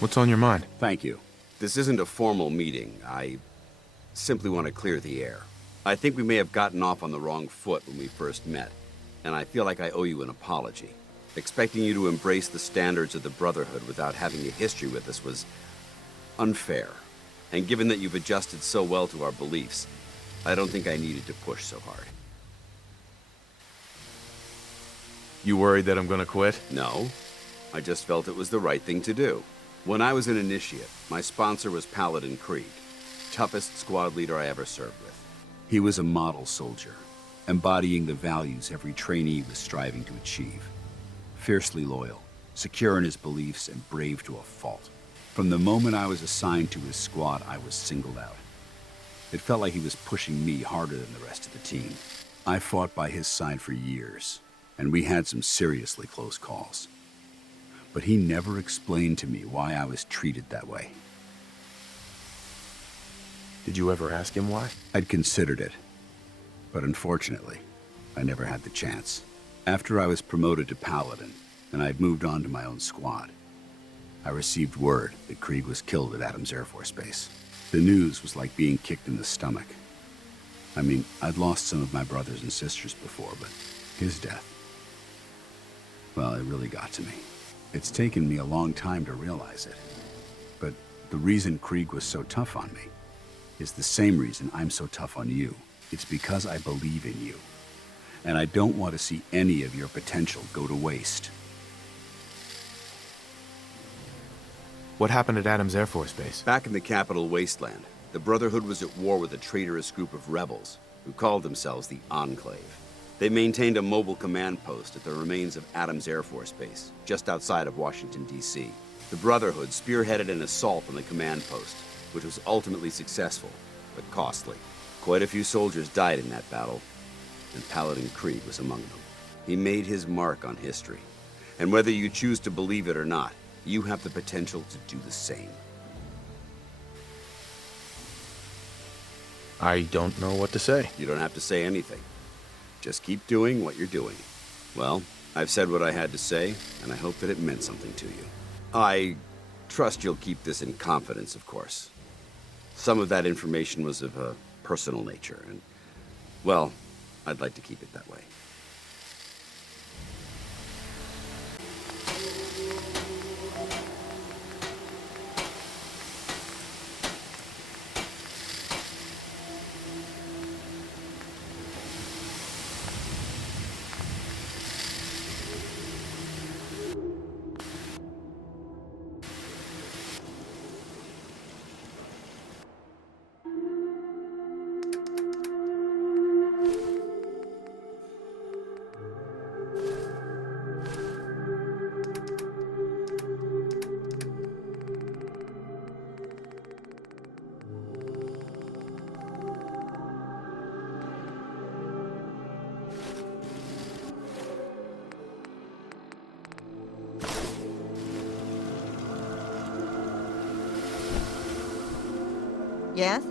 What's on your mind? Thank you. This isn't a formal meeting. I simply want to clear the air. I think we may have gotten off on the wrong foot when we first met, and I feel like I owe you an apology. Expecting you to embrace the standards of the Brotherhood without having a history with us was unfair. And given that you've adjusted so well to our beliefs, I don't think I needed to push so hard. You worried that I'm gonna quit? No. I just felt it was the right thing to do. When I was an initiate, my sponsor was Paladin Krieg, toughest squad leader I ever served with. He was a model soldier, embodying the values every trainee was striving to achieve. Fiercely loyal, secure in his beliefs, and brave to a fault. From the moment I was assigned to his squad, I was singled out. It felt like he was pushing me harder than the rest of the team. I fought by his side for years, and we had some seriously close calls. But he never explained to me why I was treated that way. Did you ever ask him why? I'd considered it, but unfortunately, I never had the chance. After I was promoted to Paladin, and I'd moved on to my own squad, I received word that Krieg was killed at Adams Air Force Base. The news was like being kicked in the stomach. I mean, I'd lost some of my brothers and sisters before, but his death, well, it really got to me. It's taken me a long time to realize it, but the reason Krieg was so tough on me is the same reason I'm so tough on you. It's because I believe in you, and I don't want to see any of your potential go to waste. What happened at Adams Air Force Base? Back in the capital wasteland, the Brotherhood was at war with a traitorous group of rebels who called themselves the Enclave. They maintained a mobile command post at the remains of Adams Air Force Base, just outside of Washington, D.C. The Brotherhood spearheaded an assault on the command post, which was ultimately successful, but costly. Quite a few soldiers died in that battle, and Paladin Krieg was among them. He made his mark on history, and whether you choose to believe it or not, you have the potential to do the same. I don't know what to say. You don't have to say anything. Just keep doing what you're doing. Well, I've said what I had to say, and I hope that it meant something to you. I trust you'll keep this in confidence, of course. Some of that information was of a personal nature, and, well, I'd like to keep it that way. Yes?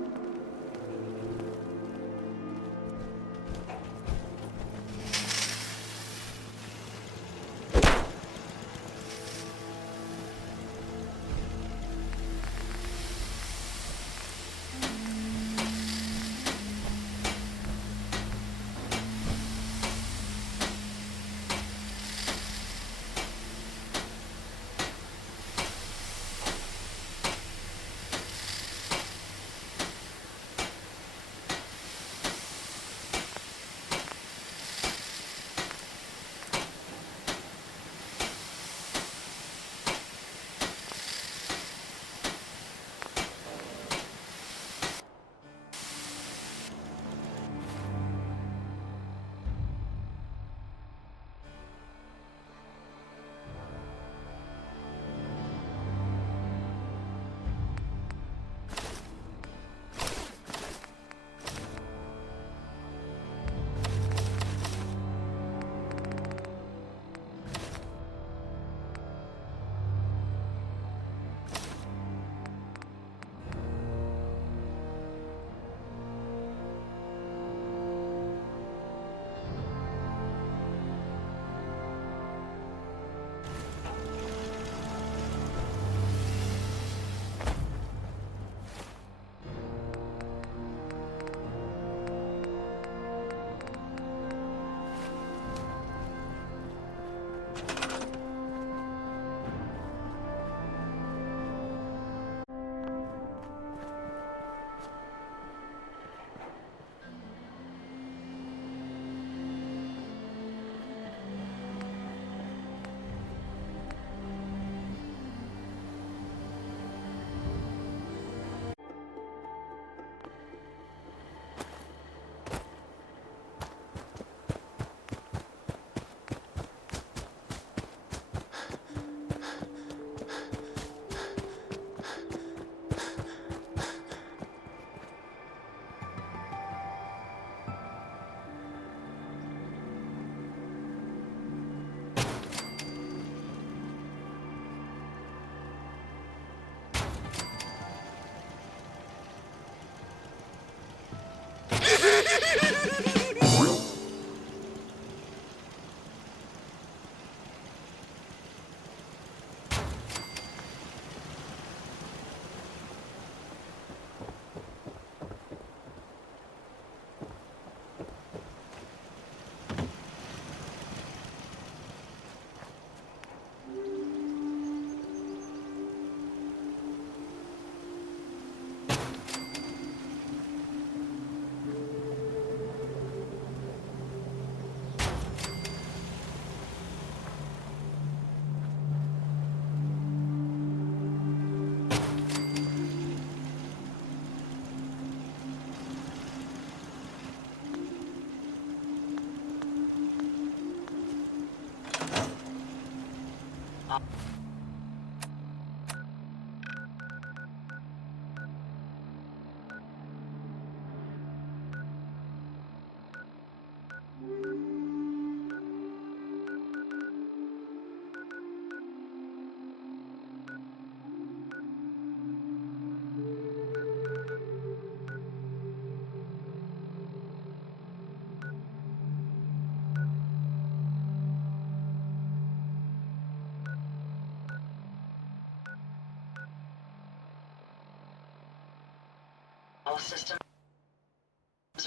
All systems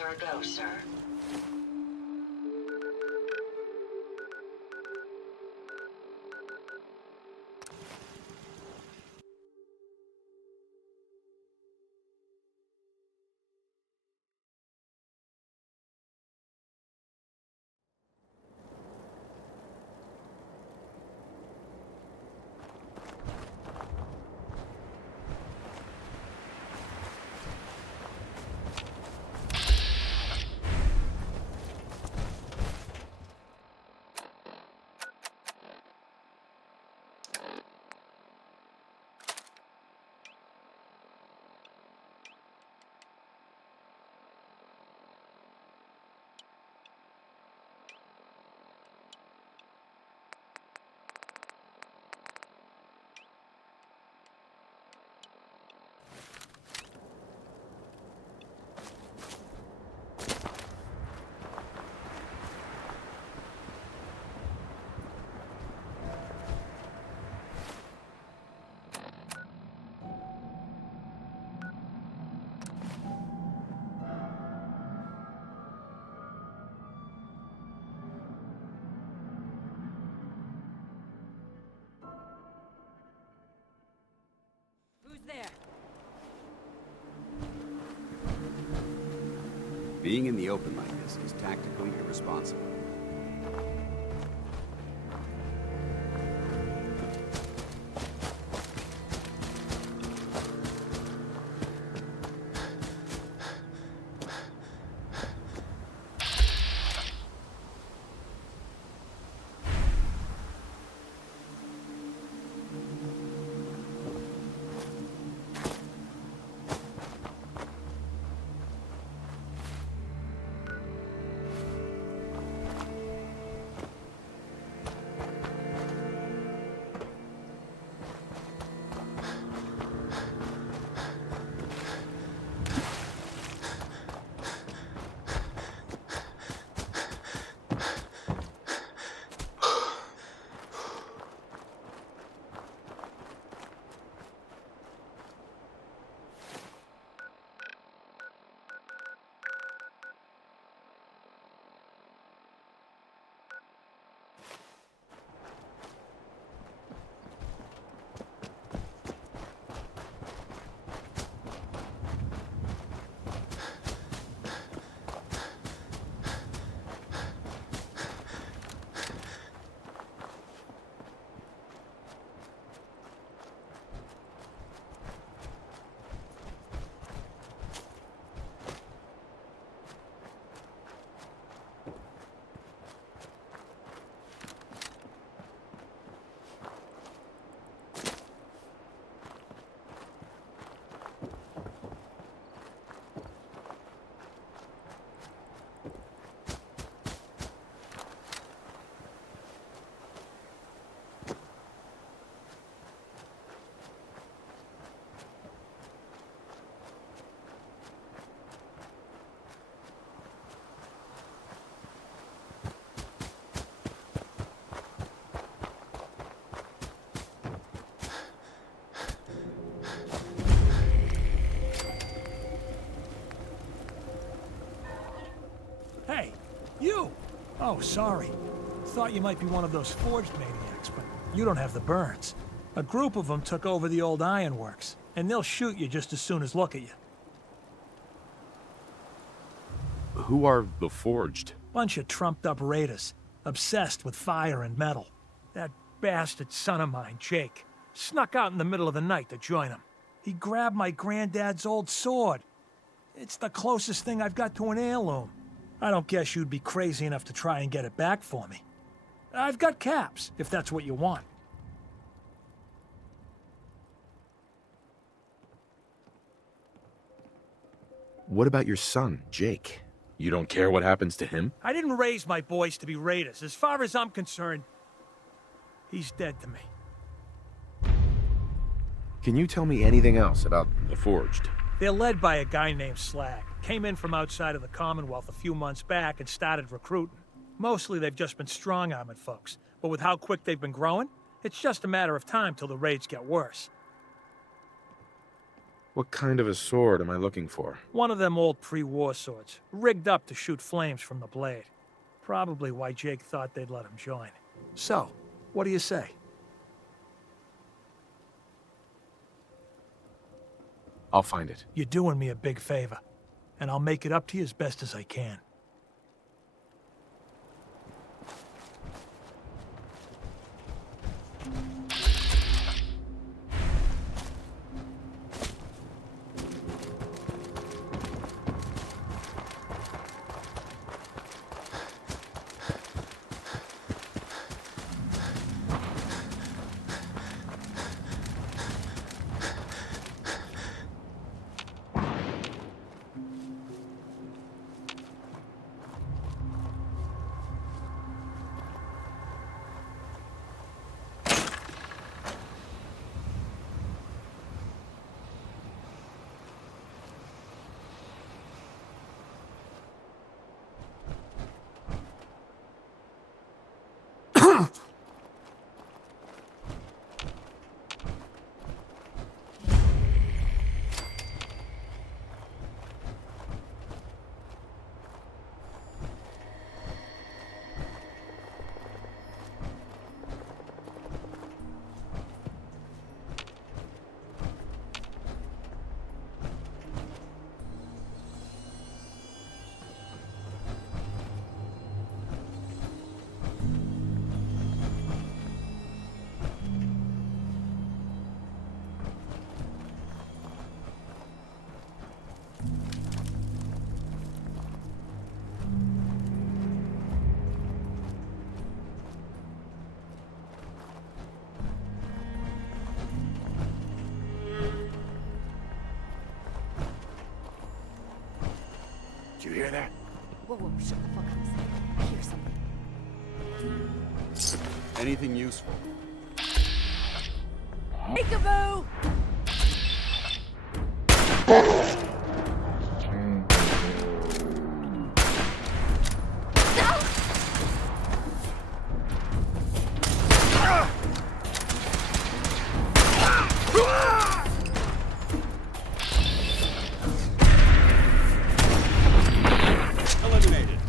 are a go, sir. There. Being in the open like this is tactically irresponsible. Hey, you! Oh, sorry. Thought you might be one of those forged maniacs, but you don't have the burns. A group of them took over the old ironworks, and they'll shoot you just as soon as look at you. Who are the Forged? Bunch of trumped-up raiders, obsessed with fire and metal. That bastard son of mine, Jake, snuck out in the middle of the night to join them. He grabbed my granddad's old sword. It's the closest thing I've got to an heirloom. I don't guess you'd be crazy enough to try and get it back for me. I've got caps, if that's what you want. What about your son, Jake? You don't care what happens to him? I didn't raise my boys to be raiders. As far as I'm concerned, he's dead to me. Can you tell me anything else about... The Forged. They're led by a guy named Slag. Came in from outside of the Commonwealth a few months back and started recruiting. Mostly they've just been strong-arming folks, but with how quick they've been growing, it's just a matter of time till the raids get worse. What kind of a sword am I looking for? One of them old pre-war swords, rigged up to shoot flames from the blade. Probably why Jake thought they'd let him join. So, what do you say? I'll find it. You're doing me a big favor, and I'll make it up to you as best as I can. Did you hear that? Whoa, whoa, shut the fuck up. I hear something. Anything useful? Peekaboo! Eliminated.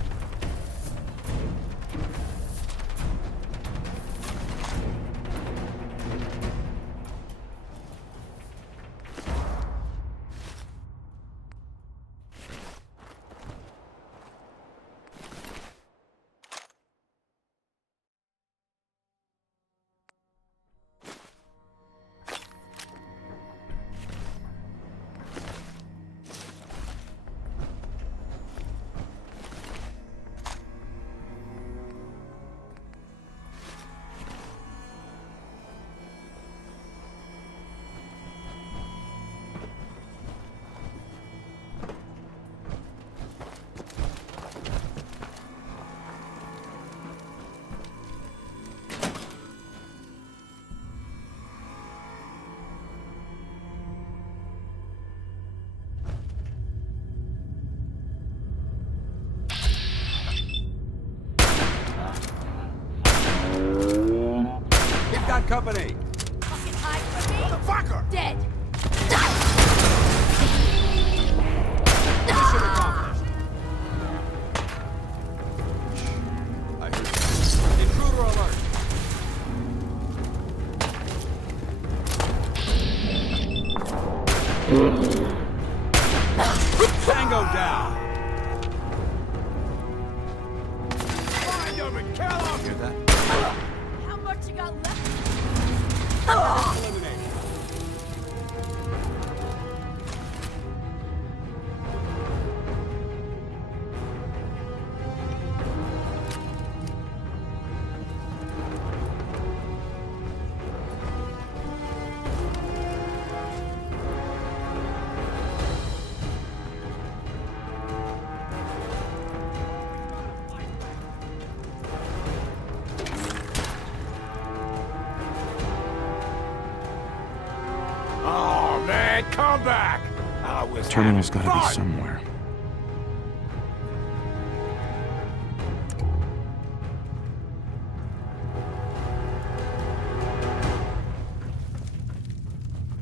Got company. Fucking hide from me! Motherfucker! Dead! Mission accomplished. I heard. Intruder alert. Tango down. Find him and kill him. Hear that? How much you got left? Eliminated. said come back! I was Terminal's having gotta be fun. somewhere.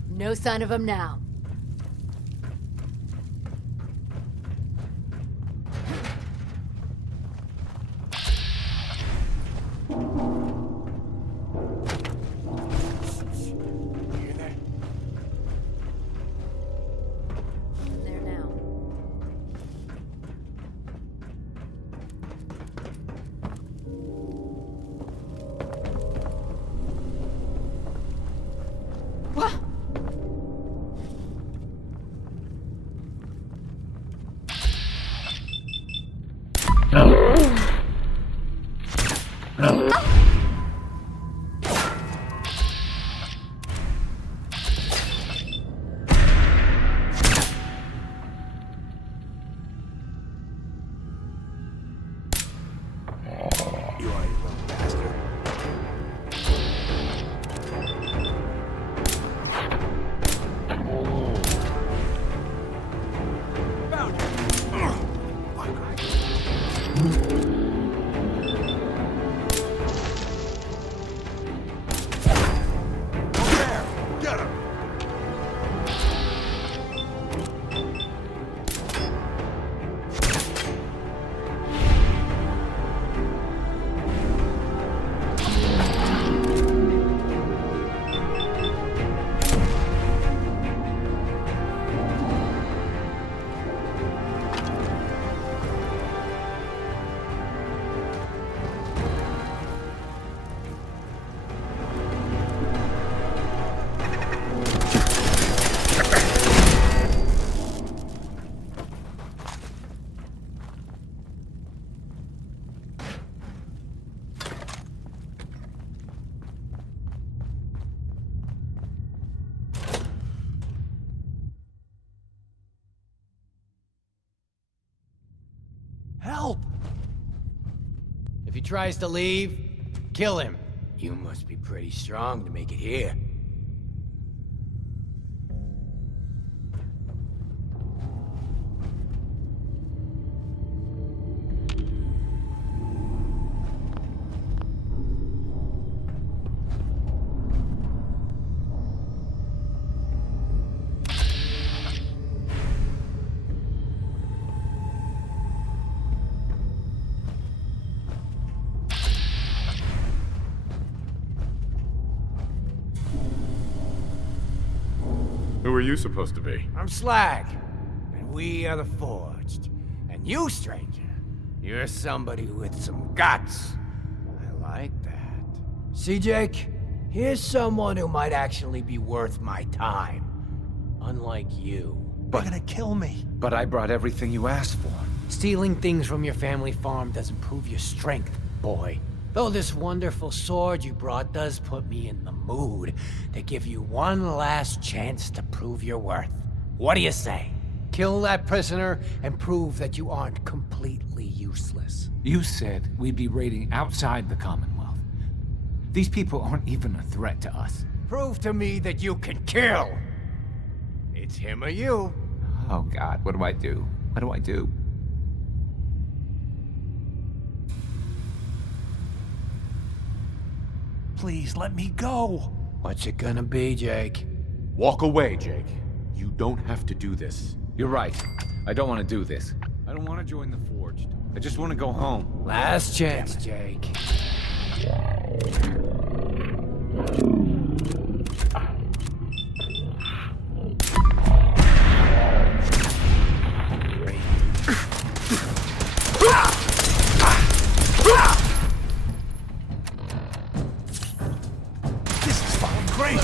No sign of him now. You there? In there now. What? You are, you little bastard. Found it. Over there. Get him. Help! If he tries to leave, kill him. You must be pretty strong to make it here. Who are you supposed to be? I'm Slag, and we are the Forged. And you, stranger, you're somebody with some guts. I like that. See, Jake? Here's someone who might actually be worth my time. Unlike you. They're gonna kill me. But I brought everything you asked for. Stealing things from your family farm doesn't prove your strength, boy. Though this wonderful sword you brought does put me in the mood to give you one last chance to prove your worth. What do you say? Kill that prisoner and prove that you aren't completely useless. You said we'd be raiding outside the Commonwealth. These people aren't even a threat to us. Prove to me that you can kill! It's him or you. Oh God, what do I do? What do I do? Please let me go. What's it gonna be, Jake? Walk away, Jake. You don't have to do this. You're right. I don't want to do this. I don't want to join the Forged. I just want to go home. Last chance, Jake. This is fucking great.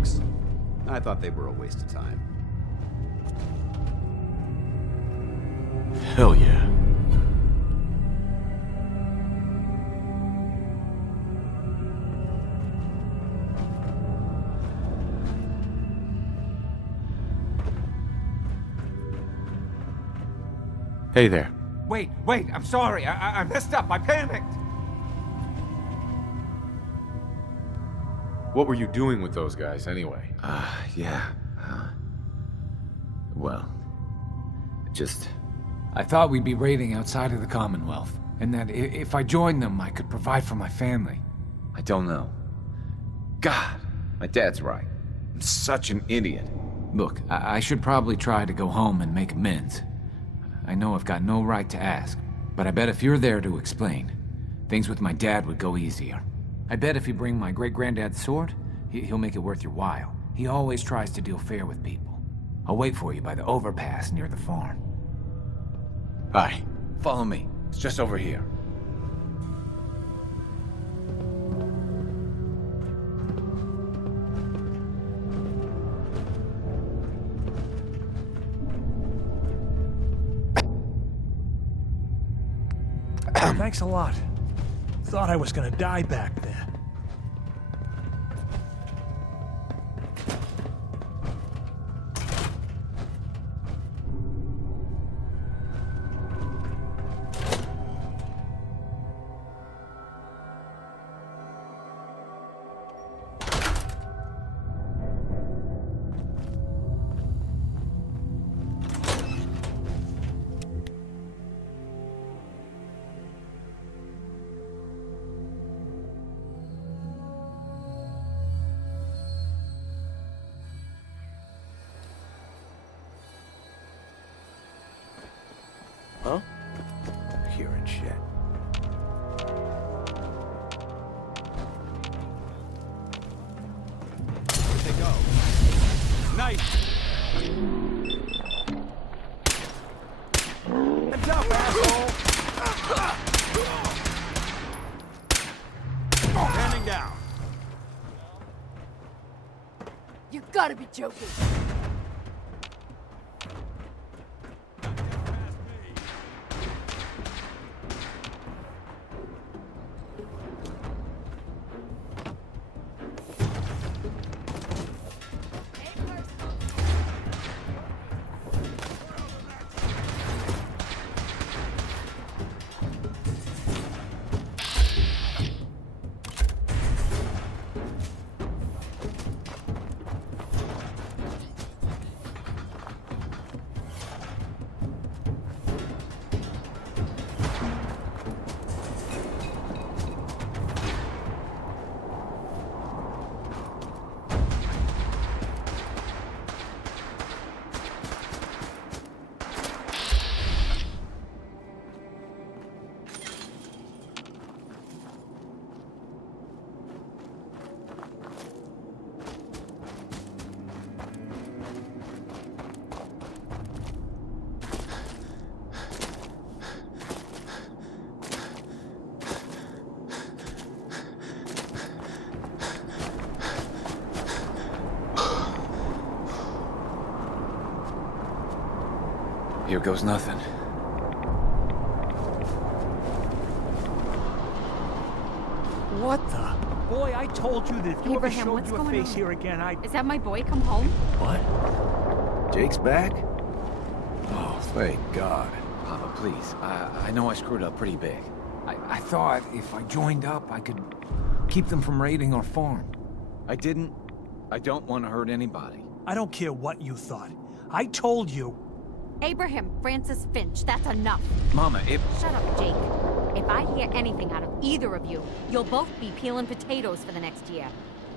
books. I thought they were a waste of time. Hell yeah. Hey there. Wait, I'm sorry. I messed up. I panicked. What were you doing with those guys, anyway? Yeah. Well, I thought we'd be raiding outside of the Commonwealth, and that if I joined them, I could provide for my family. I don't know. God, my dad's right. I'm such an idiot. Look, I should probably try to go home and make amends. I know I've got no right to ask, but I bet if you're there to explain, things with my dad would go easier. I bet if you bring my great-granddad's sword, he'll make it worth your while. He always tries to deal fair with people. I'll wait for you by the overpass near the farm. Hi, follow me. It's just over here. Thanks a lot. Thought I was gonna die back there. Huh? Hearing shit. Here they go. Nice! Heads up, asshole! Standing down. You gotta be joking. Here goes nothing. What the? Boy, I told you that if you ever Abraham, showed what's your going face on? here again, I'd... Is that my boy come home? What? Jake's back? Oh, thank God. Papa, please. I know I screwed up pretty big. I thought if I joined up, I could keep them from raiding our farm. I didn't. I don't want to hurt anybody. I don't care what you thought. I told you. Abraham Francis Finch, that's enough. Mama, if... Shut up, Jake. If I hear anything out of either of you, you'll both be peeling potatoes for the next year.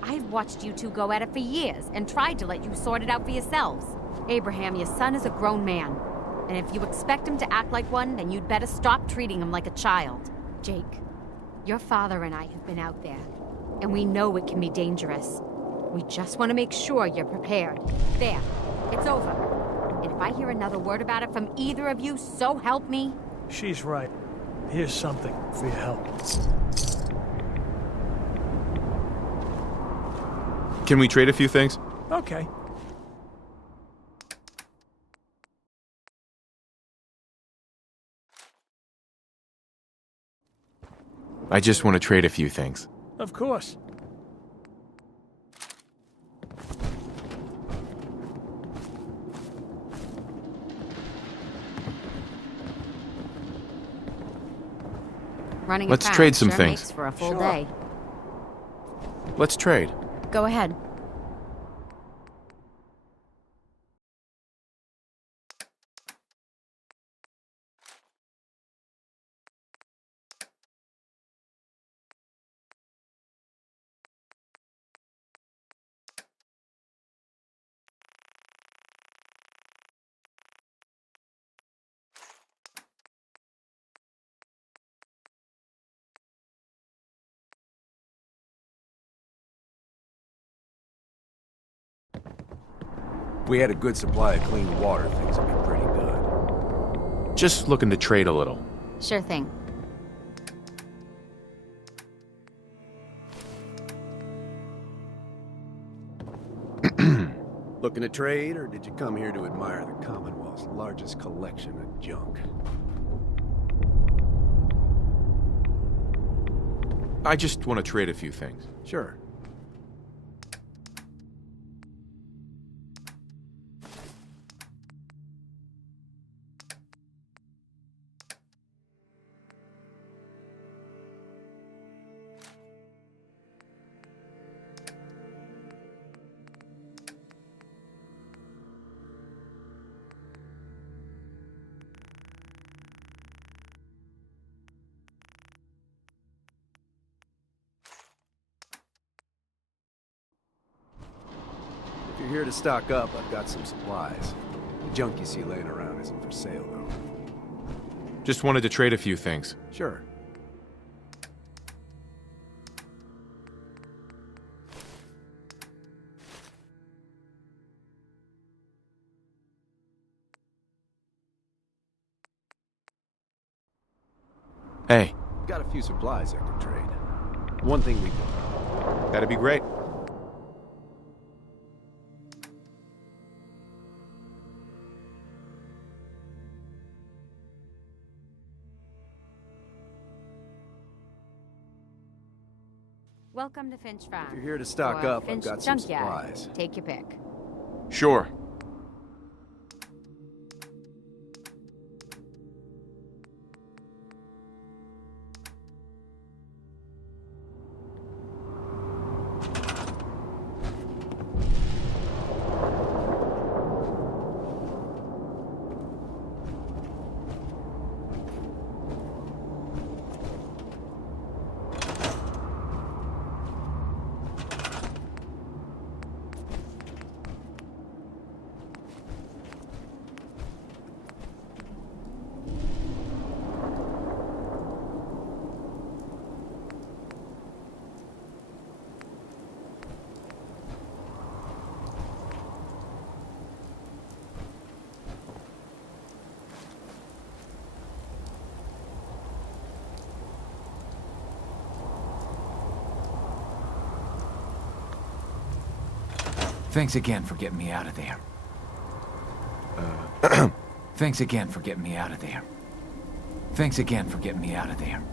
I've watched you two go at it for years and tried to let you sort it out for yourselves. Abraham, your son is a grown man. And if you expect him to act like one, then you'd better stop treating him like a child. Jake, your father and I have been out there, and we know it can be dangerous. We just want to make sure you're prepared. There, it's over. And if I hear another word about it from either of you, so help me. She's right. Here's something for your help. Can we trade a few things? Okay. I just want to trade a few things. Of course. Running Let's a trade fast some sure things. makes for a full Sure. day. Let's trade. Go ahead. If we had a good supply of clean water, things would be pretty good. Just looking to trade a little. Sure thing. Looking to trade, or did you come here to admire the Commonwealth's largest collection of junk? I just want to trade a few things. Sure. If you're here to stock up, I've got some supplies. The junk you see laying around isn't for sale, though. Just wanted to trade a few things. Sure. Hey, Got a few supplies I could trade. One thing we can... that'd be great. Welcome to Finch Farm. If you're here to stock or up, I've Finch got some Junkyard. supplies. Take your pick. Sure. Thanks again for getting me out of there. Thanks again for getting me out of there. Thanks again for getting me out of there.